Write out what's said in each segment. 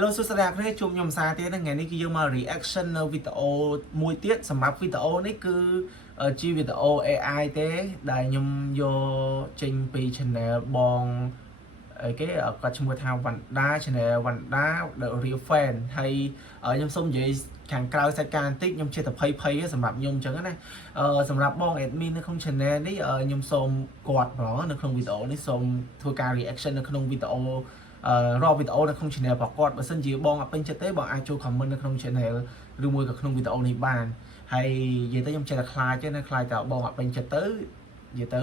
Hello សួស្តីអ្នកគ្នាជួបខ្ញុំសារទៀតថ្ងៃនេះគឺយើងមក reaction នៅវីដេអូមួយទៀតសម្រាប់វីដេអូនេះគឺជាវីដេអូ AI ទេដែលខ្ញុំយកចេញពី channel បងអីគេគាត់ឈ្មោះថា Wanda channel Wanda The Real Fan ហើយខ្ញុំសូមនិយាយខាងក្រៅសាច់ការបន្តិចខ្ញុំចិត្តភ័យសម្រាប់ខ្ញុំអញ្ចឹងណាសម្រាប់បង admin នៅក្នុង channel នេះខ្ញុំសូមគាត់ហ្មងនៅក្នុងវីដេអូនេះសូមធ្វើការ reaction នៅក្នុងវីដេអូរកវីដេអូនៅក្នុង channel របស់គាត់បើសិនជាបងអត់ពេញចិត្តទេបងអាចចូល comment នៅក្នុង channel ឬមួយក៏ក្នុងវីដេអូនេះបានហើយនិយាយទៅខ្ញុំចេះតែខ្លាចទេណាខ្លាចតែបងអត់ពេញចិត្តទៅនិយាយទៅ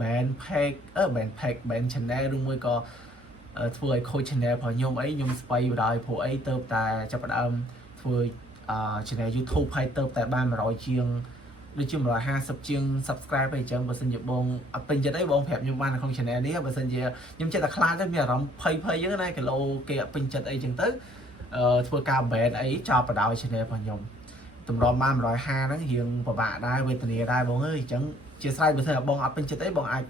ban page ban channel ឬមួយក៏ធ្វើឲ្យខូច channel របស់ខ្ញុំអីខ្ញុំស្បៃបដ ாய் ព្រោះអីទៅតែចាប់ផ្ដើមធ្វើ channel YouTube ហើយទៅតែបាន100ជាងដូចជា150ជាង subscribe អីចឹងបើសិនជាបងអត់ពេញចិត្តអីបងប្រាប់ខ្ញុំបាននៅក្នុង channel នេះបើសិនជាខ្ញុំចិត្តតែខ្លាចទៅមានអារម្មណ៍ភ័យចឹងណាគីឡូគេអត់ពេញចិត្តអីចឹងទៅធ្វើការ ban អីចោលបដ ாய் channel របស់ខ្ញុំតម្រាំបាន150ហ្នឹងរៀងពិបាកដែរវេទនាដែរបងអើយអញ្ចឹងជាស្រ័យបើសិនជាបងអត់ពេញចិត្តអីបងអាច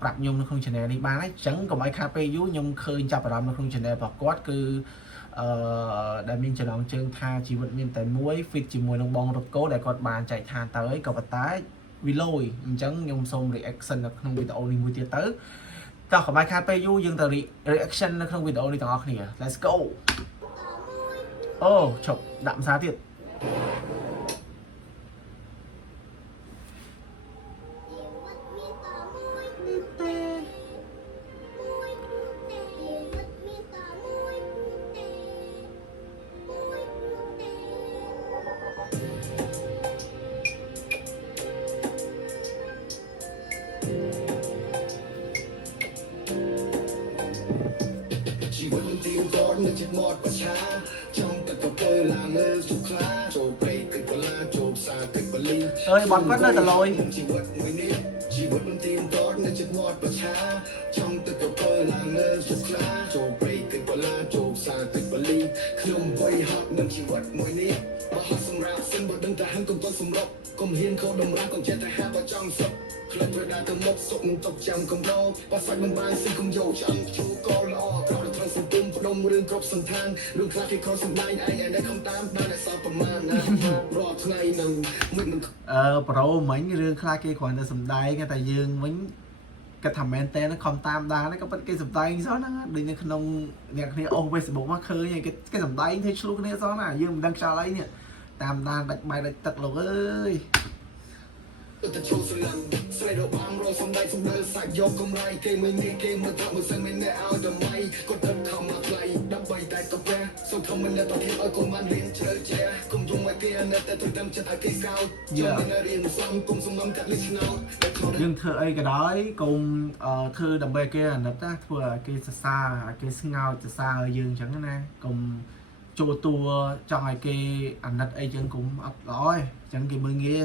ប្រាប់ខ្ញុំនៅក្នុង channel នេះបានហើយអញ្ចឹងកុំឲ្យខាតពេលយូរខ្ញុំឃើញចាប់អារម្មណ៍នៅក្នុង channel របស់គាត់គឺដែលមានចំណងជើងថាជីវិតមានតែមួយ fit ជាមួយនឹងបងរត់កោដែលគាត់បានចែកឋានទៅហើយក៏ប៉ុន្តែវាលយអញ្ចឹងខ្ញុំសូម reaction នៅក្នុងវីដេអូនេះមួយទៀតទៅតោះកុំឲ្យខាតពេលយូរយើងទៅ reaction នៅក្នុងវីដេអូនេះទាំងអស់គ្នា Let's go អូឈប់ដាក់ភាសាទៀតជីវិតមិនទៀងទាត់នៅចិត្តមាត់ប្រឆាចង់តែទៅទៅឡានលើសុខ្លាចូលព្រៃគិតបលាចូលផ្សារគិតបលីអើយបត់គាត់នៅតែលយជីវិតមួយនេះជីវិតមិនទៀងទាត់នៅចិត្តមាត់ប្រឆាចង់តែទៅទៅឡានលើសុខ្លាចូលព្រៃគិតបលាចូលផ្សារគិតបលីខ្ញុំវ័យហត់នឹងជីវិតមួយនេះបើហត់សម្រាប់សិនបើដឹងតែហឹងកុំតសម្រុកកុំហ៊ានខកតម្រាស់កុំចេះតែហាបើចង់សុខផ្លិតប្រដាទៅមុខសុខនឹងຕົកចាំកំដោបើសាច់មិនបានស៊ីកុំយកឆ្អឹងជួកល្អក្រោយត្រូវសន្ទុំផ្ដុំរឿងគ្រប់សន្តានរឿងខ្លះគេខំសម្ដែងឯងដែលខំតាមបានតែសល់ប្រមាណណារាល់ថ្ងៃនឹងមិនប្រូមិញរឿងខ្លះគេគ្រាន់តែសម្ដែងតែយើងវិញគាត់ថាមែនតើខំតាមដានក៏ប៉ុន្តែគេសម្ដែងសោះហ្នឹងដូចនៅក្នុងអ្នកគ្នាអូស Facebook មកឃើញគេសម្ដែងធ្វើឆ្លុះគ្នាសោះណាយើងមិនដឹងខ្យល់អីនេះតាមដានដាច់បាយដាច់ទឹកលោកអើយទៅចូលស្រឡាំងស្រីរបាំរសំដែងសំដៅសាច់យកកំរៃគេមិននេះគេមកថាមិនសិនមិនអ្នកឲ្យតម្លៃគាត់ខិតខំមកថ្លៃដើម្បីតែទៅប្រាសូមធម្មអ្នកតធៀបឲ្យកុំបានរៀនជ្រៅជ្រះកុំយំឲ្យគេនៅតែទៅតាមចិត្តឲ្យគេកោតចាំមិនរៀនសំគុំសំងំកាត់លិឆ្នោតយើងធ្វើអីក៏ដោយកុំធ្វើដើម្បីគេអាណិតណាធ្វើឲ្យគេសរសើរឲ្យគេស្ងោចសរសើរយើងអញ្ចឹងណាកុំចូលតួចង់ឲ្យគេអាណិតអីចឹងកុំអត់ល្អទេអញ្ចឹងគេមើលងាយ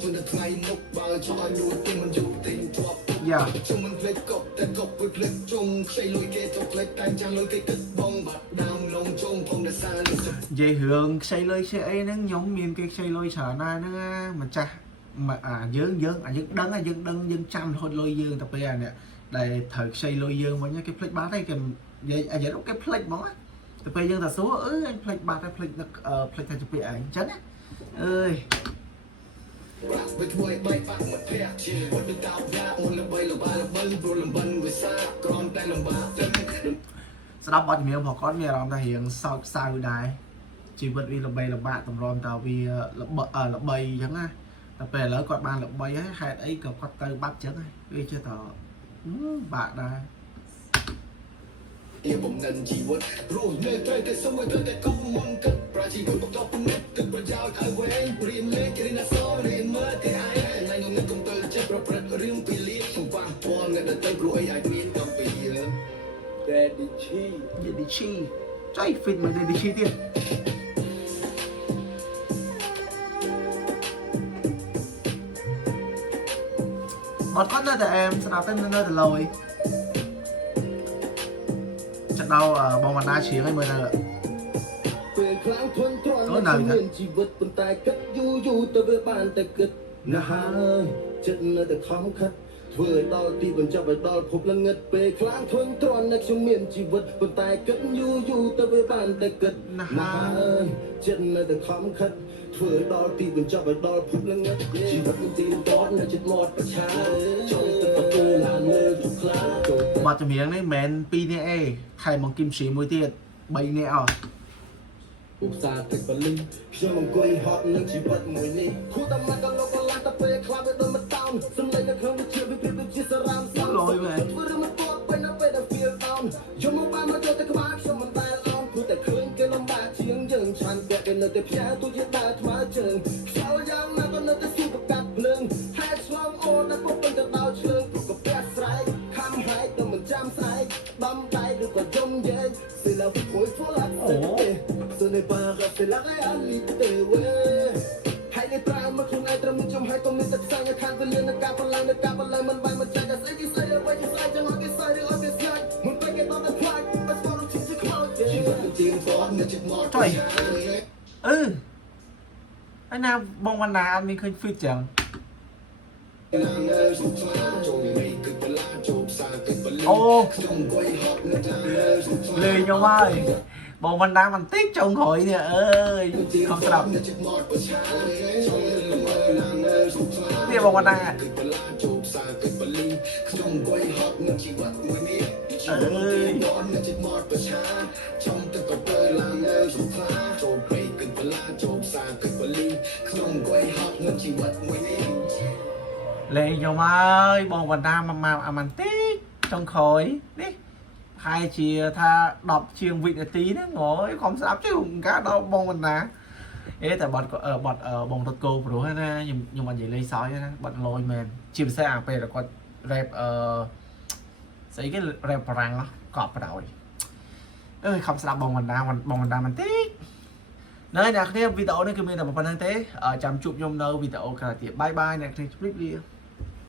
មិនថ្ងៃមុខបើចង់ឲ្យលួចគេមិនយូរទេជាប់យ៉ាជុំមិនភ្លេចកប់តែកប់ភ្លេចជុំខ្ចីលុយគេទៅភ្លេចតែចាំលុយគេគិតបងបាត់ដើមលងជុំផងតែសារនិយាយរឿងខ្ចីលុយខ្ចីអីហ្នឹងខ្ញុំមានគេខ្ចីលុយច្រើនណាស់ហ្នឹងម្ចាស់យើងដឹងយើងចាំរហូតលុយយើងទៅពេលអានេះដែលត្រូវខ្ចីលុយយើងវិញគេភ្លេចបាត់ហើយគេនិយាយគេភ្លេចហ្មងទៅពេលយើងថាសួរអញភ្លេចបាត់ហើយភ្លេចថាជពាក់ឯងអញ្ចឹងណាអើយវាធ្វើឲ្យបែកបាក់មកផ្ទះជាវត្តតោយ៉ាអូនល្បីល្បាព្រោះលំបិនវាសាក្រំតែលំបាកទឹកស្ដាប់បទចម្រៀងរបស់គាត់មានអារម្មណ៍ថារៀងសោកសៅដែរជីវិតវាល្បីល្បាកតម្រាំតើវាល្បីអញ្ចឹងណាតែពេលឥឡូវគាត់បានល្បីហើយហេតុអីក៏គាត់ទៅបាត់អញ្ចឹងហើយវាចេះតែបាក់ដែរជាបំណិនជីវិតរស់នៅត្រូវតែសុំឲ្យត្រូវតែកុំមុនគិតប្រាជីវិតបន្តពនិតគិតប្រយោជន៍ឲ្យវែងរៀនលេខរៀនអក្សររៀនមើលតែឯងថ្ងៃនោះនឹងកុំទៅចិត្តប្រព្រឹត្តរឿងពីលៀងខ្ញុំប៉ះពាល់អ្នកទៅព្រោះអីអាចមានកំពី Daddy Chi ចៃ fit មក Daddy Chi ទៀតបត់គាត់នៅតែអែមស្ដាប់ទៅនៅតែលយចដៅបងបណ្ដាជ្រៀងឲ្យមើលទៅពេលខ្លាំងធន់ទ្រាំមានជីវិតប៉ុន្តែគិតយូរទៅវាបានតែគិតណាស់ហើយចិត្តនៅតែខំខិត ធ្វើឲ្យដល់ទីបញ្ចប់ឲ្យដល់ភពល្ងិតពេលខ្លាំងធុញទ្រាន់នៅខ្ញុំមានជីវិតប៉ុន្តែគិតយូរទៅវាបានតែគិតណាស់ចិត្តនៅតែខំខិតធ្វើឲ្យដល់ទីបញ្ចប់ឲ្យដល់ភពល្ងិតជីវិតមិនទីតតនៅចិត្តមាត់ប្រឆាចង់ទៅទៅឡានលើទុកខ្លាចូល បទចម្រៀងនេះមិនមែន2នាក់ទេថែមមកគឹមឈីមួយទៀត3នាក់អស់ ឧស្សាហ៍ទឹកបលីខ្ញុំអង្គុយហត់នឹងជីវិតមួយនេះគួរតែមកដល់លោកកន្លះទៅពេលខ្លាចទៅមិនតោនសំឡេងនៅក្នុងវិជាវិភាពជាសារ៉ាំសោធ្វើរឿងមិនទាត់ពេលនៅពេលដែល feel down យំមកបានមកយកទៅក្បាលខ្ញុំមិនដែលអោនព្រោះតែឃើញគេលំបាកជាងយើងឆានពាក់គេនៅតែផ្ញើទូជាដើរថ្មើរជើងខ្យល់យ៉ាងណាក៏នៅតែស៊ីប្រកាត់ភ្លើងហេតុឆ្លងអូនតែពុកពេញទៅដល់ឆ្លើងព្រោះកាពះស្រែកខំហែកទៅមិនចាំស្រែកដំដៃឬក៏យំយែង C'est la vie qu'on faut l'accepter Ce n'est pas un rêve, c'est la réalité, ouais ហើយនេះប្រើមកខ្លួនឯងត្រឹមខ្ញុំហើយក៏មានតែផ្សាយខាងទៅលឿននៅការបន្លៃមិនបានមកចាច់តែស្អីគេស្អីអ្វីគេស្អីចឹងអត់គេស្អីឬអត់គេស្អីមិនពេកគេតតែខ្លាចបើស្គាល់រកជាខ្លោចជីវិតមិនទៀងទាត់នៅចិត្តមកទៅហើយណាបងវណ្ណាអត់មានឃើញ fit ចឹងអូលេងខ្ញុំហើយបងវណ្ណាបន្តិចចុងក្រោយនេះអើយខំស្ដាប់នេះបងវណ្ណាខ្ញុំអង្គុយហត់នឹងជីវិតមួយនេះអើយចំទឹកក៏ទៅឡើងនៅសុខាចូលព្រៃគិតបលាចូលផ្សារគិតបលីខ្ញុំអង្គុយហត់នឹងជីវិតមួយនេះលេងខ្ញុំហើយបងវណ្ណាមកអាបន្តិចចុងក្រោយនេះហើយជាថា10ជាងវិនាទីហ្នឹងអូយខំស្ដាប់ជឿការដល់បងវណ្ណាអេតែបត់បងរត់គោព្រោះណាខ្ញុំអត់និយាយលេងសើចណាបត់លយមែនជាពិសេសអាពេលគាត់ rap ស្អីគេ rap បារាំងកប់បដ ாய் អើយខំស្ដាប់បងវណ្ណាបន្តិចនៅអ្នកគ្នាវីដេអូនេះគឺមានតែប៉ុណ្្នឹងទេចាំជួបខ្ញុំនៅវីដេអូក្រោយទៀតបាយបាយអ្នកគ្នាជម្រាបលា